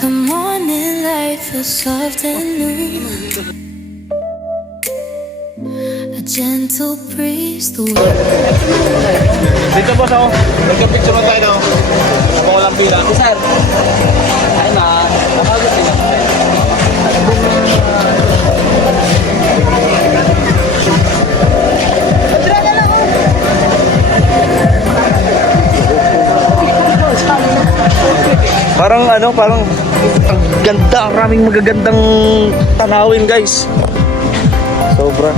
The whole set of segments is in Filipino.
The morning light feels soft and new. A gentle breeze, the wind. Dito boss ako. Nagka-picture mo tayo. Habang walang pila. Sir, ay ma, nakagod din ako. Parang parang ang ganda, maraming magagandang tanawin guys. Sobra.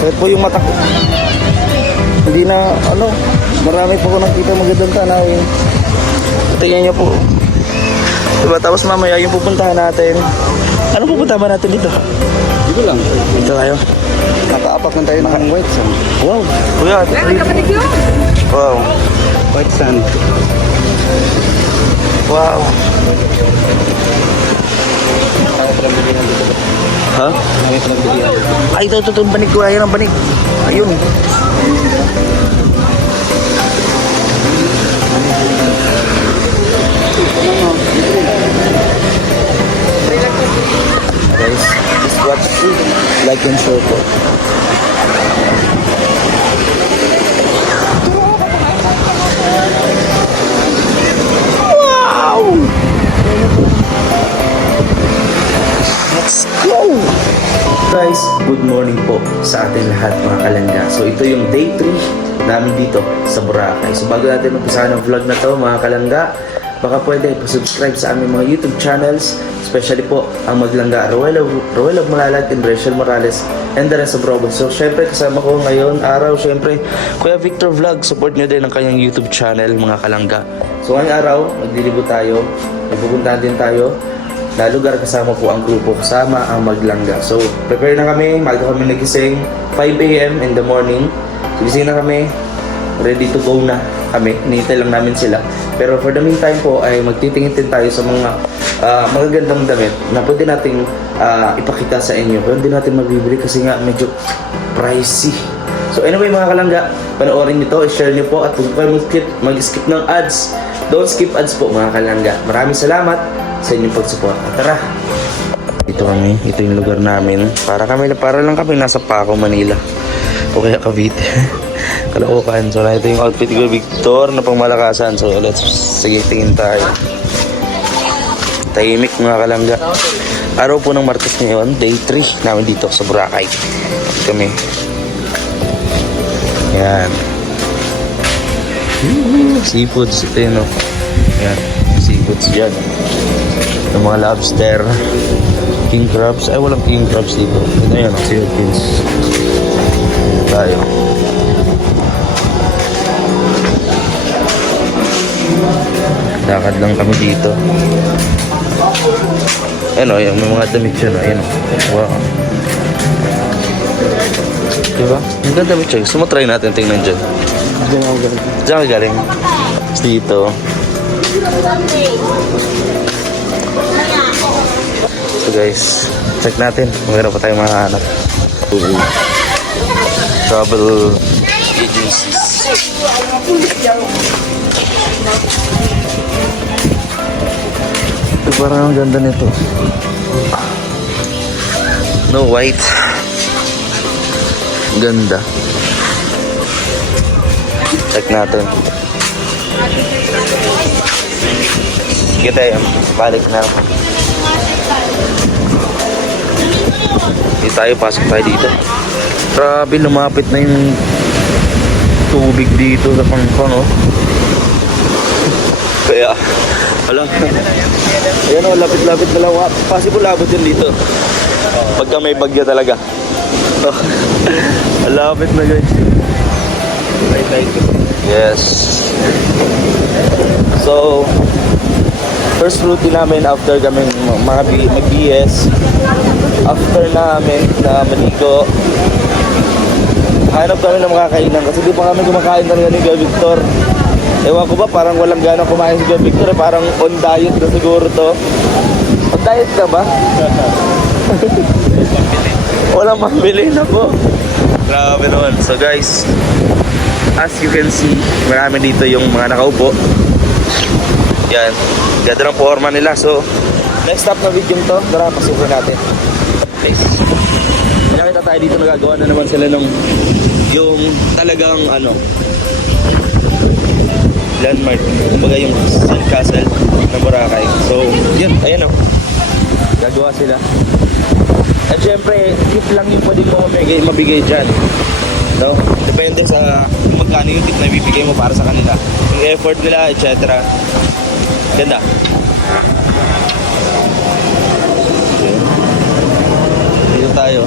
Sakit po yung mata ko. Hindi na, marami po ko nakita magandang tanawin. Tingnan niyo po. Diba, tapos mamaya yung pupuntahan natin. Anong pupuntahan ba natin dito? Dito lang. Dito tayo. Nakaapak na tayo ng white sand. Wow. Kuya. Wow. White sand. Wow. Ha? Kami pinagbilihan. Ay, ito yung banig ko. Ayun ang banig. Ayun. Guys, just watch, like and share po. Wow! Let's go! Guys, good morning po sa ating lahat mga kalangga. So ito yung day 3 namin dito sa Boracay. So bago natin umpisahan ang vlog na to mga kalangga, baka pwede pa-subscribe sa aming mga YouTube channels, especially po ang Maglangga, Roel of Malalag and Rachel Morales and the rest of Robin. So syempre kasama ko ngayon araw, syempre Kuya Victor Vlog, support nyo din ang kanyang YouTube channel mga kalangga. So ngayong araw, maglilibot tayo, magpupuntahan din tayo na lugar kasama po ang grupo, kasama ang Maglangga. So prepare na kami, maaga kami nagising 5 AM in the morning. So gising na kami, ready to go na kami, hinihintay lang namin sila. Pero for the meantime po ay magtitingin din tayo sa mga magagandang damit na pwede nating ipakita sa inyo. Pero hindi natin mabibili kasi nga medyo pricey. So anyway mga kalangga, panoorin nyo to, i-share nyo po at huwag kayo mag-skip ng ads. Don't skip ads po mga kalangga. Maraming salamat sa inyong pag-support. Tara! Ito kami, ito yung lugar namin. Para lang kami nasa Paco, Manila. O kaya Cavite. Kalookan. So, ito yung outfit ko, Victor, na pangmalakasan. So, sige, tingin tayo. Tahimik mga kalangga. Araw po ng Martes ngayon, day 3 namin dito sa Boracay. Kami. Yan. Seafoods. Ito yun, yan. Seafoods dyan. Yung mga lobster. King crabs. Ay, walang king crabs dito. Ito yan, silkins. Ito tayo. Lakad lang kami dito. Ano, yung may mga damit siya na. Ayan, wow. Diba? Ang ganda damit siya. Gusto mo try natin, tingnan dyan. Diyan ka galing. Dito. So guys, check natin kung meron pa tayong mahanap. Travel agencies. Ito parang ang ganda nito. No white. Ganda. Check natin. Sige tayo, balik na. Hindi tayo, pasok tayo dito. Grabe, lumapit na yung tubig dito sa pangkong, no? Kaya, alam, ayan o, lapit-lapit na lang. Possible labot yun dito. Pagka may bagyo talaga. Lapit na guys. Yes. So, first routine namin after kami mag-BS, after namin na maligo, hanap kami ng mga kainan kasi di pa kami kumakain talaga ni Kuya Victor. Ewan ko ba, parang walang gana kumain si Kuya Victor, parang on diet na siguro to. On diet ka ba? Walang mambili na po. Grabe naman. So guys, as you can see, marami dito yung mga nakaupo. Yan. Ganda ng forma nila. So, next stop na video to. Tara, pasukin natin. Please. Nakita tayo dito, nagagawa na naman sila ng yung talagang ano, landmark. Kumbaga yung Sandcastle ng Boracay. So, yun. Ayan o. Gagawa sila. At syempre, tip lang yung pwede mo mabigay dyan. No? Depende sa magkano yung tip na ibibigay mo para sa kanila. Yung effort nila, etc. Ganda. Yun. Dito tayo.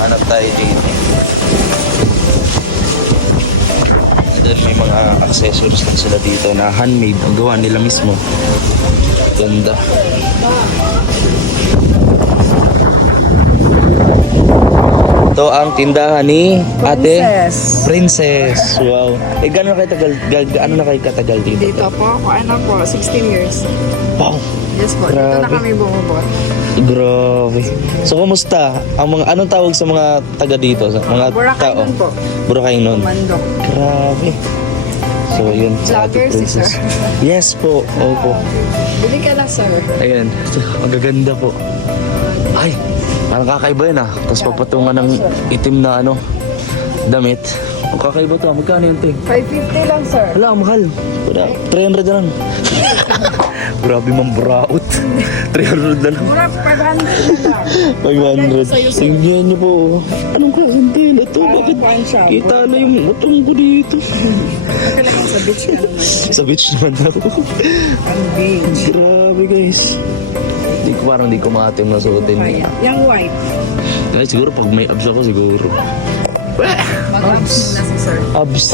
Hanap tayo dito. Then may mga accessories na sila dito na handmade. Ang gawa nila mismo. Ganda. Ito ang tindahan ni Ate Princess. Wow. Eh gano'n ano na kayo katagal dito? Dito po, ano po, 16 years. Wow. Yes po, dito na Grabe. kami bumubot. Grabe. So kumusta? Ang mga anong tawag sa mga taga dito? Sa mga Boracay tao? nun po. Boracay nun. Mandok. Grabe. So yun. sa Ate Vlogger si Princess. sir. Yes po. Opo. Bili ka na, sir. Ayan. Ang gaganda po. Ay, parang kakaiba yun ah. Tapos papatungan ng itim na ano, damit. Ang kakaiba to. Magkano yun, Ting? 550 lang, sir. Wala, ang mahal. Wala, 300 na lang. Grabe mang braot. 300 na lang. Mura, 500 na lang. 500. Tingnan niyo po. Anong klaseng tela to? Bakit Wine shop. kita na yung utang ko dito? Kailangan sa beach ka naman. Sa beach naman ako. Ang beach. Grabe guys. Parang di ko maatim na suotin. Kaya. Yung white. Ay, siguro pag may abs ako siguro. Mag-abs muna si sir. Abs.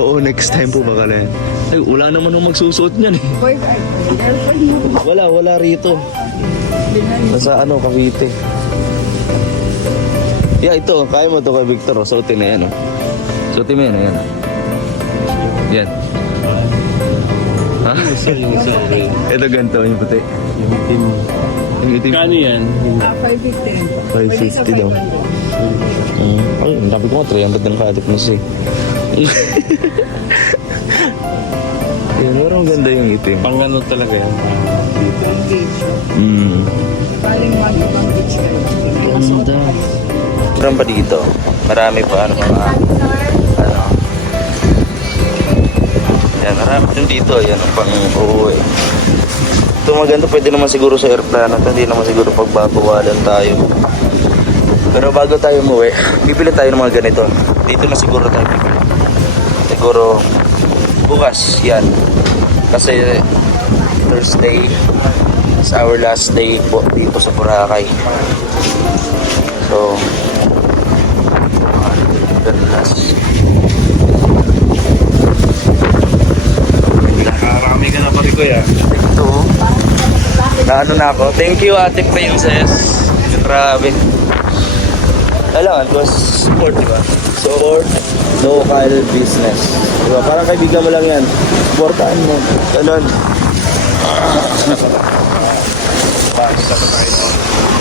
Oo, next time po baka na yan. Ay, wala naman nung magsusuot niyan eh. Boyfriend. Girlfriend mo. Wala rito. Nasa ano, Cavite. Yeah, ito. Kaya mo to kay Victor. Suotin na yan. Oh. Suotin mo yan. Ayan. Yan. Ha? Ito ganito yung puti. Yung itim. Yung itim. Kano yan? 550. 550 daw. Ay, ang dami ko nga, 300 ng kadip mo siya. Yan, parang ganda yung itim. Pang ano talaga yan? Ang beach. Paling mag-ibang beach kayo. Ganda. Meron pa dito. Marami pa ano mga ano. Yan, marami din dito. Yan ang pang uuwi. Ito maganda, pwede naman siguro sa airplane at hindi naman siguro pagbabawalan tayo. Pero bago tayo umuwi, bibili tayo ng mga ganito. Dito na siguro tayo bibili. Siguro bukas yan. Kasi Thursday is our last day po dito sa Boracay. So, last. Nakarami ka na pati ko yan. Ito. Naano na ako. Thank you, Ate Princess. Grabe. Kailangan ko support, di ba? Support local business. Di ba? Parang kaibigan mo lang yan. Supportaan mo. Ganon.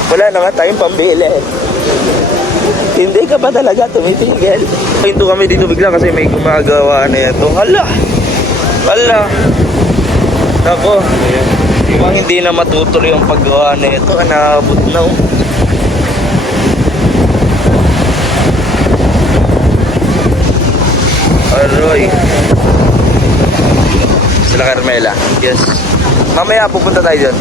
Wala na nga tayong pambili. Hindi ka pa talaga tumitigil. Hinto kami dito bigla kasi may gumagawa na ito. Hala! Nako. Mukhang hindi na matutuloy ang paggawa na ito. Naabot na oh. Aroy. Sila Carmela. Yes. Mamaya pupunta tayo dyan.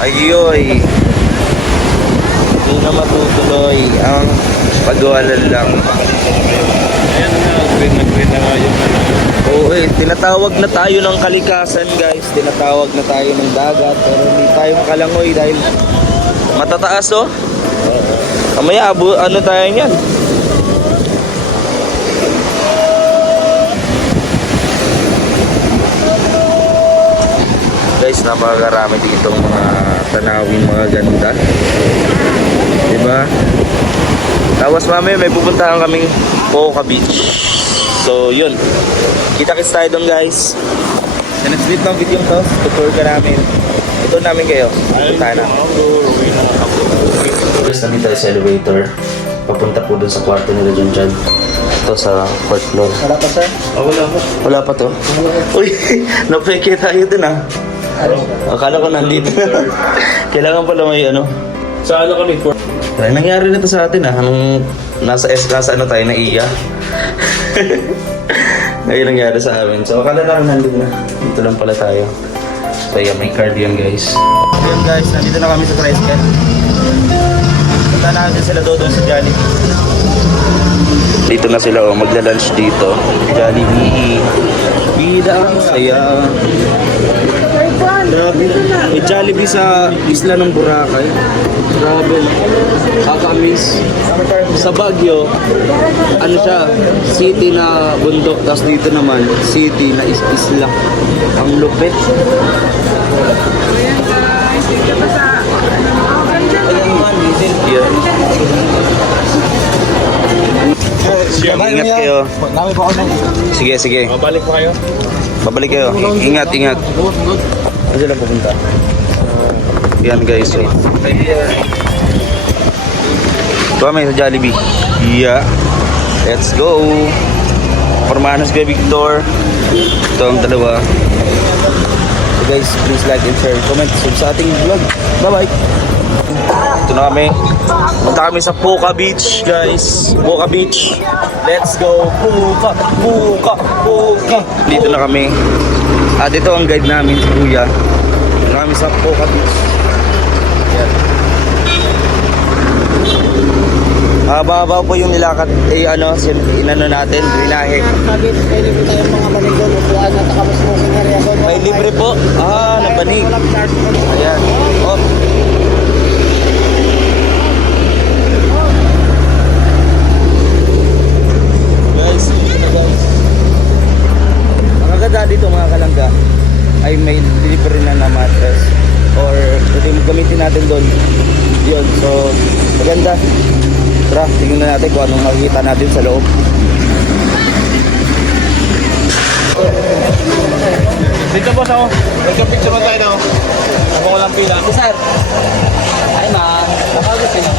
Ayoy. Hindi na matutuloy ang paggawalan lang. Ayan na, green na nga yun. Oo tinatawag na tayo ng kalikasan guys. Tinatawag na tayo ng dagat. Pero hindi tayo makalangoy dahil matataas oh. Mamaya ano tayo niyan? Guys, napakarami ditong mga tanawing mga ganda. Diba? Tapos mamaya may pupuntahan kaming Boca Beach. So yun, kita-kits tayo doon guys. Sa next bit ng video to, tutur ka namin. Ito namin kayo. Punta na. First namin tayo sa elevator. Papunta po doon sa kwarto nila John Chad. Ito sa fourth floor. Wala pa, sir? Wala pa to. Uy, napeke tayo dun ah. Akala ko nandito na. Kailangan pala may ano. Sa ano kami? Ay, nangyari na to sa atin ah. Nung nasa ano tayo, na iya. Ngayon nangyari sa amin. So akala namin nandito na. Dito lang pala tayo. So yeah, may card yan guys. Ayan guys, nandito na kami sa tricycle. Punta natin sila doon sa Jollibee. Dito na sila oh, magla-lunch dito. Jollibee. Bida ang saya. Grabe. May Jollibee sa isla ng Boracay. Grabe. Kaka-miss. Sa Baguio, ano siya, city na bundok. Tapos dito naman, city na isla. Ang lupit. Ayan man, diesel. Ingat kayo. Sige, sige. Mabalik pa kayo? Babalik kayo. Ingat, ingat. Ano sila pupunta? Yan guys. So. Ito kami sa Jollibee. Yeah. Let's go. Formanos kay Victor. Ito ang dalawa. So guys, please like and share, comment, subscribe sa ating vlog. Bye-bye. Ito na kami. Punta kami sa Puka Beach, guys. Puka Beach. Let's go. Puka, Puka, Puka. Dito na kami. At ito ang guide namin, si Kuya. Dito kami sa Puka Beach. Yan. Baba po yung nilakad, inano natin, binahe. Sabi, pwede po tayong mga banig doon. Upuan at tapos mo sinarya doon. May libre po. Nabanig. Ayan. Oh. Guys, ito guys. Ang kaganda dito mga kalangga ay may libre na mattress or pwede gamitin natin doon. Yun, so maganda. Tara, tingnan natin kung anong makikita natin sa loob. Dito boss ako. Nagka-picture mo tayo daw. Ako walang pila. Sir, ay ma, nakagusto niyo.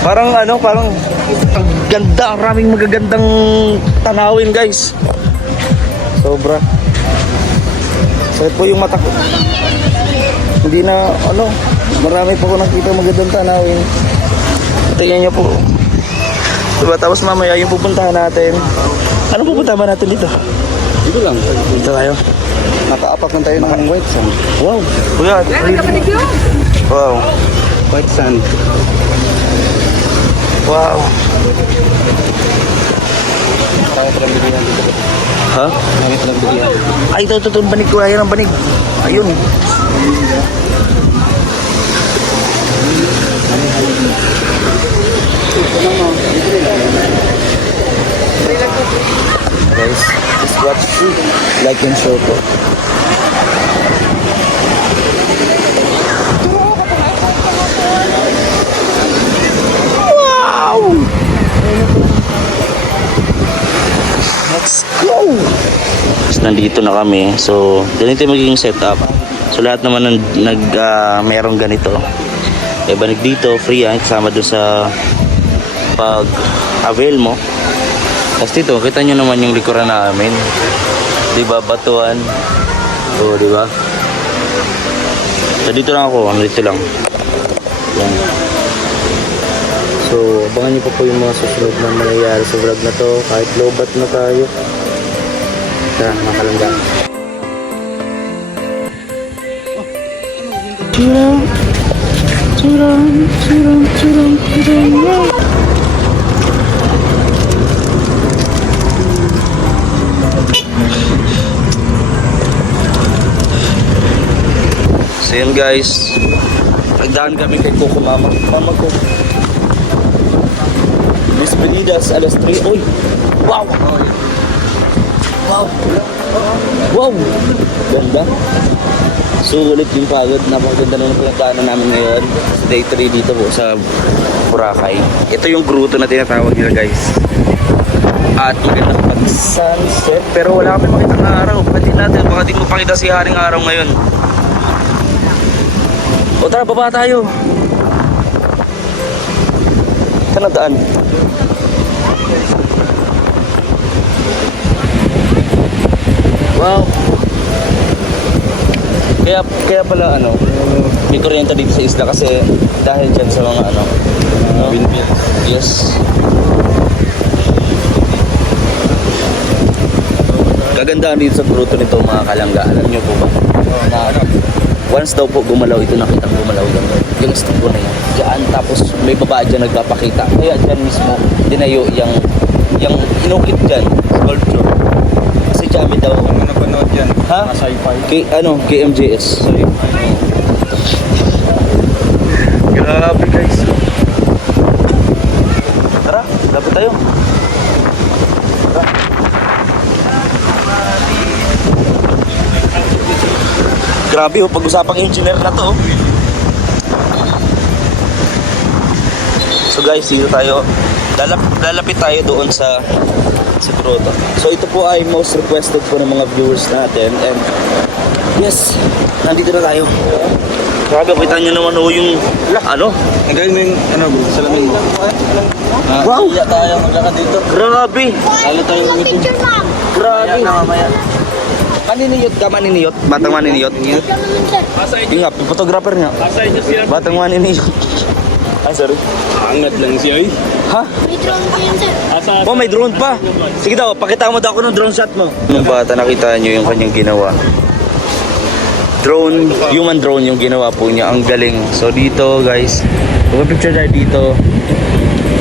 Parang ang ganda, maraming magagandang tanawin guys. Sobra. Sakit po yung mata ko. Hindi na, marami pa ko nakita magagandang tanawin. Tingnan niyo po. Diba, tapos mamaya yung pupuntahan natin. Ano pupuntahan ba natin dito? Dito lang. Dito tayo. Nakaapak lang tayo ng white sand. Wow. Kuya, wow. White sand. Wow. Tayo palang bilihan dito. Ha? Kami palang bilihan. Ay, ito, banig ko. Ayan ang banig. Ayun. Guys, just watch, like and share po. Wow! Let's go! Tapos nandito na kami. So, ganito yung magiging setup. So, lahat naman mayroong ganito. Kaya banig dito, free yan. Kasama doon sa pag-avail mo. Tapos dito, kita nyo naman yung likuran namin. Diba, batuan. O, diba? So, dito lang ako. Dito lang. Yan. So, abangan nyo pa po yung mga susunod na mangyayari sa vlog na to. Kahit low-bat na tayo. Tara, mga kalangga. Churang, churang, churang, churang, churang. So yun guys, nagdaan kami kay Coco Mama. Mama ko. Miss Benidas, alas 3. Uy! Wow! Wow! Wow! Ganda. Sulit yung pagod. Napakaganda na ng pinagdaanan namin ngayon. Day 3 dito po sa Boracay. Ito yung gruto na tinatawag nila guys. At maganda sunset. Pero wala kami makitang araw. Pati natin, baka di ko pakita si Haring Araw ngayon. O tara, baba tayo. Saan ang daan? Wow. Kaya pala ano, may kuryente dito sa isla kasi dahil dyan sa mga ano, windmill. Yes. Kagandahan dito sa gruto nito mga kalangga. Alam niyo po ba? Na once daw po gumalaw ito, nakitang gumalaw lang yung stupo na yan. Diyan, tapos may baba dyan nagpapakita. Kaya dyan mismo, dinayo yung inukit dyan, sculpture. Kasi dyan may daw. Ano napanood yan? Ha? Sci-fi. KMJS. Sorry. Grabe guys. Tara, dapat tayo. Tara. Grabe oh, pag-usapang engineer na to. So guys, dito tayo. Lalapit tayo doon sa grotto. So ito po ay most requested po ng mga viewers natin. And yes, nandito na tayo. Grabe, kita nyo naman oh yung ano? Ang galing mo yung bro, salamin mo. Wow! Iya tayo maglakad dito. Grabe! Lalo tayo umitin. Grabe! Mamaya. Maniniyot ka, maniniyot. Batang maniniyot. Yung nga, photographer nga. Batang maniniyot. Ay, sorry. Angat lang siya eh. Ha? May drone ko yun, sir. Oh, may drone pa. Sige daw, pakita mo daw ako ng drone shot mo. Yung bata, nakita nyo yung kanyang ginawa. Drone, human drone yung ginawa po niya. Ang galing. So dito, guys, picture tayo dito.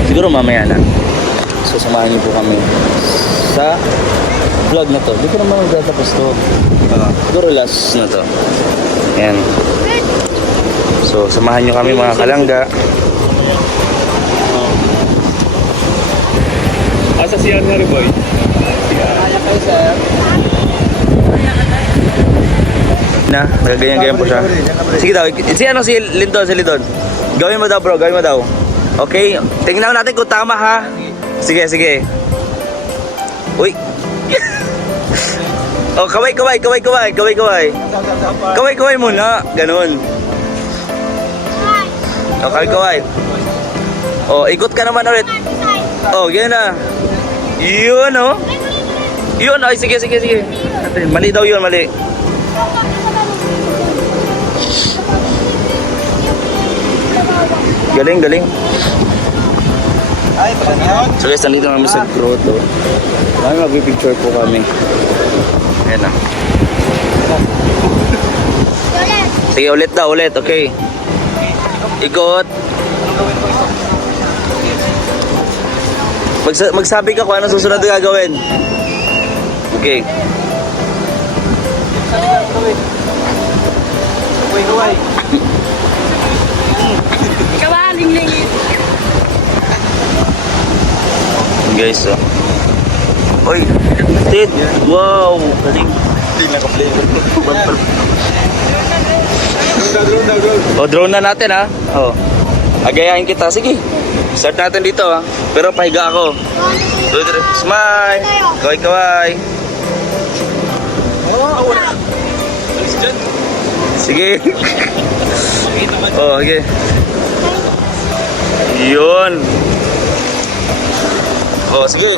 Siguro mamaya na. So samahan niyo po kami sa vlog na to. Di ko naman magtatapos to. Siguro last na to. Ayan. So samahan niyo kami mga kalangga. Asa si Harry Boy? Na, nagaganyan-ganyan po siya. Sige daw, si Lindon. Gawin mo daw bro, gawin mo daw. Okay, tingnan natin kung tama ha. Sige. Uy. Oh, kaway muna, ganun. Oh, kaway. Oh, ikot ka naman ulit. Oh, ganyan na. Yun oh. Yun, ay sige. Mali daw yun, mali. Galing. So guys, nandito namin sa grotto. Kami magpipicture po kami. Ayan na. Sige, ulit, okay. Ikot. Magsabi ka kung anong susunod na gagawin. Okay. Huwag. Guys, oh. Oy, Tid. Wow, galing. Hindi naka-play. Oh, drone na natin ha. Oh. Agayahin kita. Sige. Start natin dito ha. Pero pahiga ako. Smile. Kaway. Sige. Oh, okay. Yun. Oh, sige.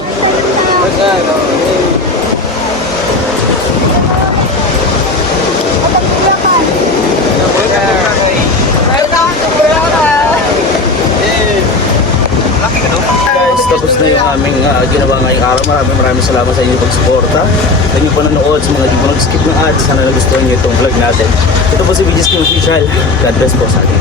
Guys, tapos na yung aming ginawa ngayong araw. Maraming salamat sa inyong pagsuporta. Sa inyong panonood, sa mga di po nag-skip ng ads. Sana nagustuhan nyo itong vlog natin. Ito po si VG's King Official. God bless po sa atin.